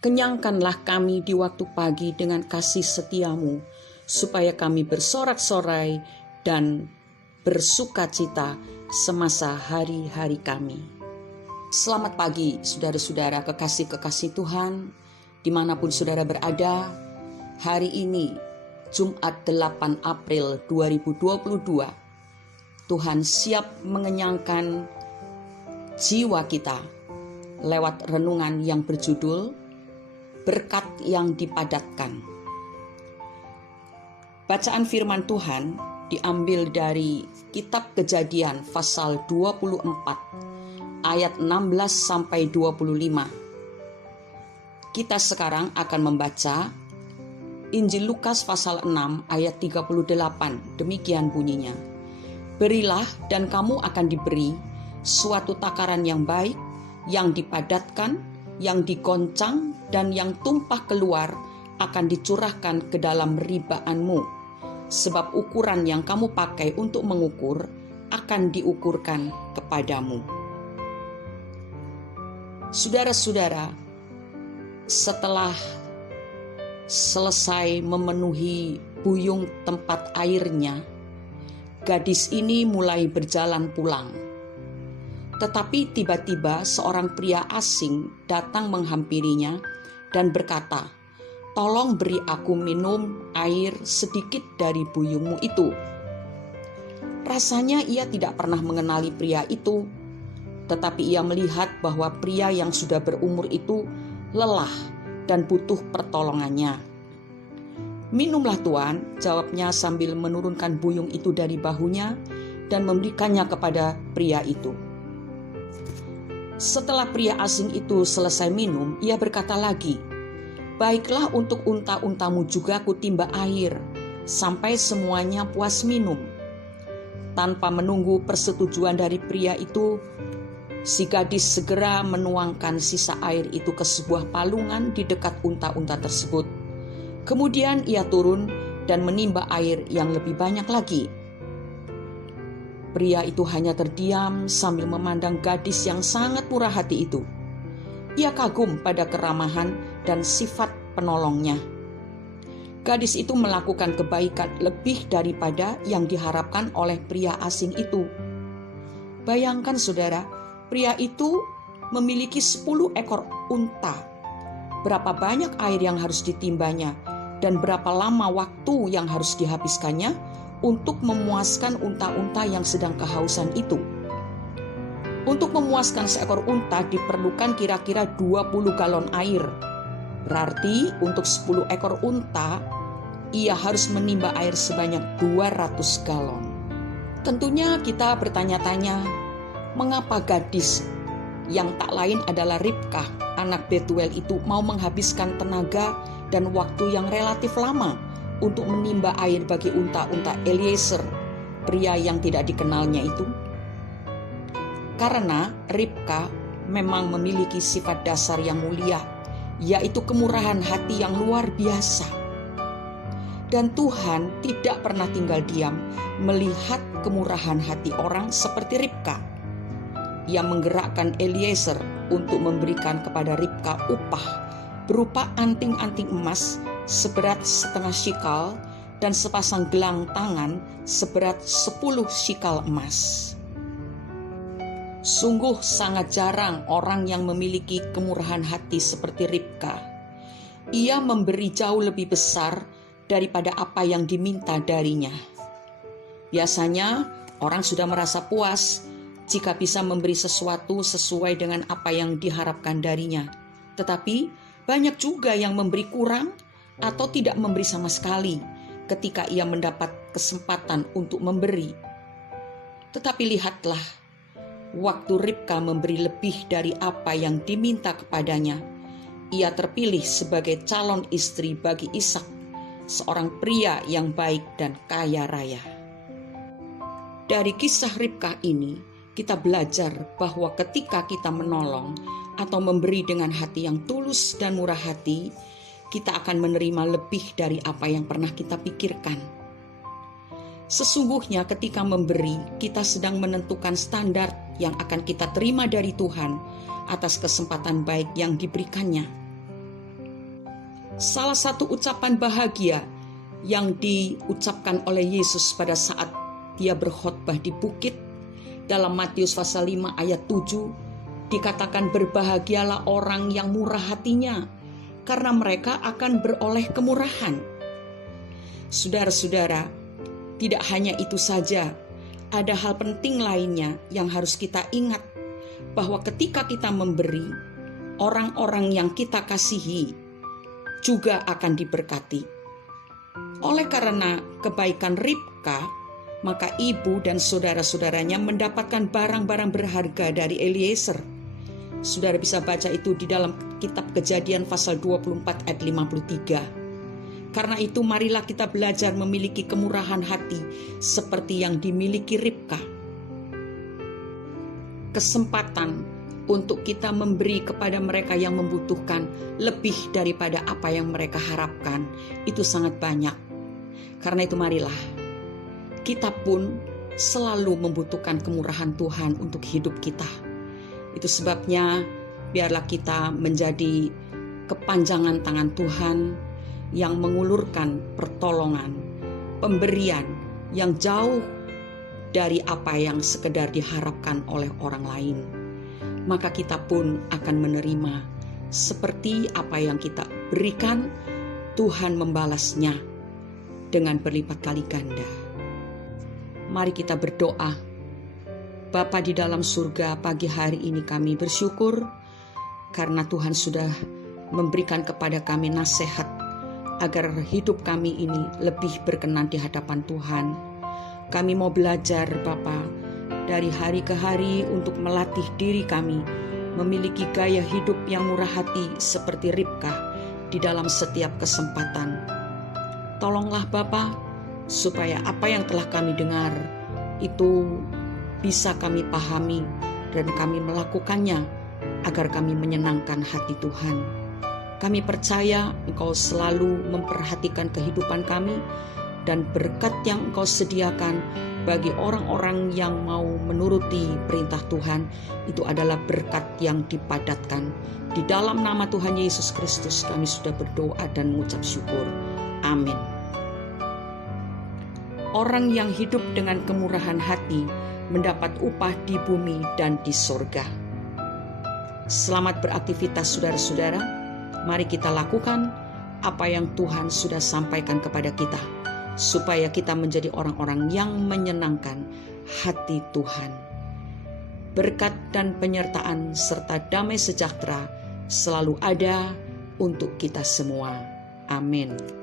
Kenyangkanlah kami di waktu pagi dengan kasih setiamu, supaya kami bersorak-sorai dan bersukacita semasa hari-hari kami. Selamat pagi saudara-saudara kekasih-kekasih Tuhan, dimanapun saudara berada. Hari ini Jumat 8 April 2022, Tuhan siap mengenyangkan jiwa kita lewat renungan yang berjudul Berkat yang Dipadatkan. Bacaan firman Tuhan diambil dari kitab Kejadian pasal 24 ayat 16 sampai 25. Kita sekarang akan membaca Injil Lukas pasal 6 ayat 38. Demikian bunyinya. Berilah dan kamu akan diberi suatu takaran yang baik, yang dipadatkan, yang digoncang, dan yang tumpah keluar akan dicurahkan ke dalam ribaanmu. Sebab ukuran yang kamu pakai untuk mengukur akan diukurkan kepadamu. Saudara-saudara, setelah selesai memenuhi buyung tempat airnya, gadis ini mulai berjalan pulang. Tetapi tiba-tiba seorang pria asing datang menghampirinya dan berkata, "Tolong beri aku minum air sedikit dari buyungmu itu." Rasanya ia tidak pernah mengenali pria itu, tetapi ia melihat bahwa pria yang sudah berumur itu lelah dan butuh pertolongannya. "Minumlah Tuan," jawabnya sambil menurunkan buyung itu dari bahunya dan memberikannya kepada pria itu. Setelah pria asing itu selesai minum, ia berkata lagi, "Baiklah, untuk unta-untamu juga kutimba air, sampai semuanya puas minum." Tanpa menunggu persetujuan dari pria itu, si gadis segera menuangkan sisa air itu ke sebuah palungan di dekat unta-unta tersebut. Kemudian ia turun dan menimba air yang lebih banyak lagi. Pria itu hanya terdiam sambil memandang gadis yang sangat murah hati itu. Ia kagum pada keramahan dan sifat penolongnya. Gadis itu melakukan kebaikan lebih daripada yang diharapkan oleh pria asing itu. Bayangkan saudara, pria itu memiliki 10 ekor unta. Berapa banyak air yang harus ditimbanya dan berapa lama waktu yang harus dihabiskannya untuk memuaskan unta-unta yang sedang kehausan itu. Untuk memuaskan seekor unta diperlukan kira-kira 20 galon air. Berarti untuk 10 ekor unta, ia harus menimba air sebanyak 200 galon. Tentunya kita bertanya-tanya, mengapa gadis yang tak lain adalah Ribkah, anak Betuel itu mau menghabiskan tenaga dan waktu yang relatif lama untuk menimba air bagi unta-unta Eliezer, pria yang tidak dikenalnya itu? Karena Ribkah memang memiliki sifat dasar yang mulia, yaitu kemurahan hati yang luar biasa. Dan Tuhan tidak pernah tinggal diam melihat kemurahan hati orang seperti Ribkah. Ia menggerakkan Eliezer untuk memberikan kepada Ribkah upah berupa anting-anting emas seberat setengah shikal dan sepasang gelang tangan seberat 10 shikal emas. Sungguh sangat jarang orang yang memiliki kemurahan hati seperti Ribkah. Ia memberi jauh lebih besar daripada apa yang diminta darinya. Biasanya orang sudah merasa puas jika bisa memberi sesuatu sesuai dengan apa yang diharapkan darinya. Tetapi banyak juga yang memberi kurang atau tidak memberi sama sekali ketika ia mendapat kesempatan untuk memberi. Tetapi lihatlah, waktu Ribkah memberi lebih dari apa yang diminta kepadanya, ia terpilih sebagai calon istri bagi Ishak, seorang pria yang baik dan kaya raya. Dari kisah Ribkah ini, kita belajar bahwa ketika kita menolong atau memberi dengan hati yang tulus dan murah hati, kita akan menerima lebih dari apa yang pernah kita pikirkan. Sesungguhnya ketika memberi, kita sedang menentukan standar yang akan kita terima dari Tuhan atas kesempatan baik yang diberikannya. Salah satu ucapan bahagia yang diucapkan oleh Yesus pada saat dia berkhotbah di bukit dalam Matius pasal 5 ayat 7 dikatakan, berbahagialah orang yang murah hatinya, karena mereka akan beroleh kemurahan. Saudara-saudara, tidak hanya itu saja, ada hal penting lainnya yang harus kita ingat, bahwa ketika kita memberi, orang-orang yang kita kasihi juga akan diberkati. Oleh karena kebaikan Ribka, maka ibu dan saudara-saudaranya mendapatkan barang-barang berharga dari Eliezer. Saudara bisa baca itu di dalam kitab Kejadian pasal 24 ayat 53. Karena itu marilah kita belajar memiliki kemurahan hati seperti yang dimiliki Ribka. Kesempatan untuk kita memberi kepada mereka yang membutuhkan lebih daripada apa yang mereka harapkan itu sangat banyak. Karena itu marilah kita pun selalu membutuhkan kemurahan Tuhan untuk hidup kita. Itu sebabnya biarlah kita menjadi kepanjangan tangan Tuhan yang mengulurkan pertolongan, pemberian yang jauh dari apa yang sekedar diharapkan oleh orang lain. Maka kita pun akan menerima seperti apa yang kita berikan, Tuhan membalasnya dengan berlipat kali ganda. Mari kita berdoa. Bapa di dalam surga, pagi hari ini kami bersyukur karena Tuhan sudah memberikan kepada kami nasihat agar hidup kami ini lebih berkenan di hadapan Tuhan. Kami mau belajar Bapa dari hari ke hari untuk melatih diri kami memiliki gaya hidup yang murah hati seperti Ribka di dalam setiap kesempatan. Tolonglah Bapa supaya apa yang telah kami dengar itu bisa kami pahami dan kami melakukannya agar kami menyenangkan hati Tuhan. Kami percaya Engkau selalu memperhatikan kehidupan kami dan berkat yang Engkau sediakan bagi orang-orang yang mau menuruti perintah Tuhan itu adalah berkat yang dipadatkan. Di dalam nama Tuhan Yesus Kristus kami sudah berdoa dan mengucap syukur. Amin. Orang yang hidup dengan kemurahan hati mendapat upah di bumi dan di sorga. Selamat beraktivitas saudara-saudara. Mari kita lakukan apa yang Tuhan sudah sampaikan kepada kita, supaya kita menjadi orang-orang yang menyenangkan hati Tuhan. Berkat dan penyertaan serta damai sejahtera selalu ada untuk kita semua. Amin.